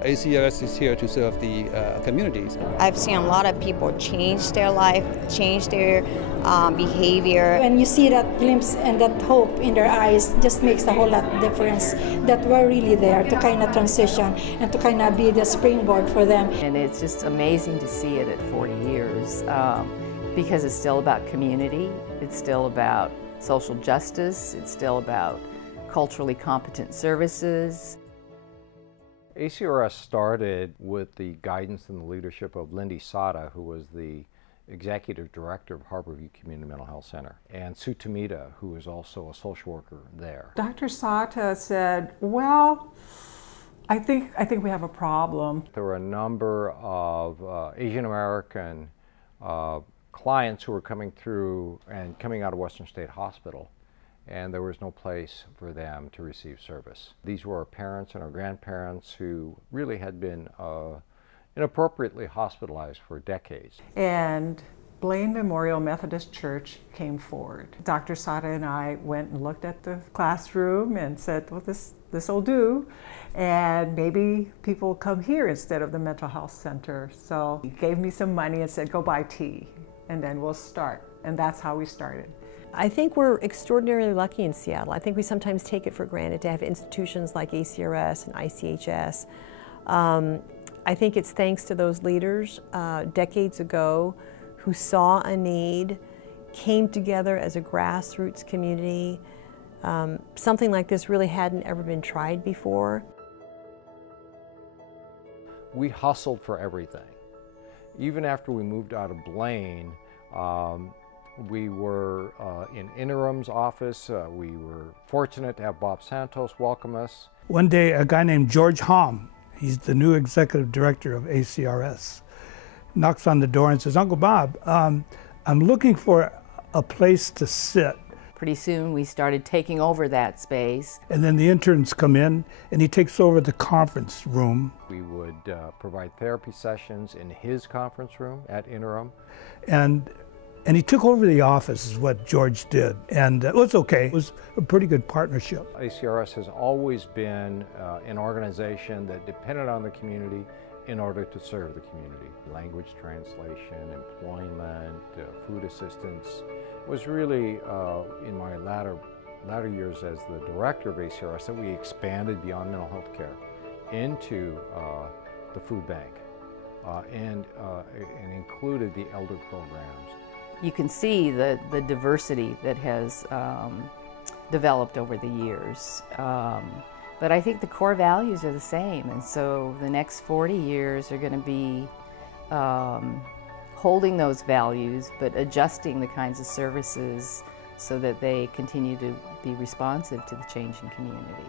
ACRS is here to serve the communities. I've seen a lot of people change their life, change their behavior. When you see that glimpse and that hope in their eyes, just makes a whole lot of difference that we're really there to kind of transition and to kind of be the springboard for them. And it's just amazing to see it at 40 years because it's still about community, it's still about social justice, it's still about culturally competent services. ACRS started with the guidance and the leadership of Lindy Sada, who was the Executive Director of Harborview Community Mental Health Center, and Sue Tamita, who was also a social worker there. Dr. Sada said, well, I think we have a problem. There were a number of Asian American clients who were coming through and coming out of Western State Hospital, and there was no place for them to receive service. These were our parents and our grandparents who really had been inappropriately hospitalized for decades. And Blaine Memorial Methodist Church came forward. Dr. Sada and I went and looked at the classroom and said, well, this will do, and maybe people will come here instead of the mental health center. So he gave me some money and said, go buy tea, and then we'll start. And that's how we started. I think we're extraordinarily lucky in Seattle. I think we sometimes take it for granted to have institutions like ACRS and ICHS. I think it's thanks to those leaders decades ago who saw a need, came together as a grassroots community. Something like this really hadn't ever been tried before. We hustled for everything. Even after we moved out of Blaine, we were in Interim's office. We were fortunate to have Bob Santos welcome us. One day, a guy named George Hom, he's the new executive director of ACRS, knocks on the door and says, Uncle Bob, I'm looking for a place to sit. Pretty soon we started taking over that space. And then the interns come in and he takes over the conference room. We would provide therapy sessions in his conference room at Interim. And he took over the office is what George did. And it was okay. It was a pretty good partnership. ACRS has always been an organization that depended on the community in order to serve the community. Language translation, employment, food assistance was really, in my latter years as the director of ACRS, that we expanded beyond mental health care into the food bank and included the elder programs. You can see the diversity that has developed over the years. But I think the core values are the same, and so the next 40 years are going to be holding those values, but adjusting the kinds of services so that they continue to be responsive to the changing community.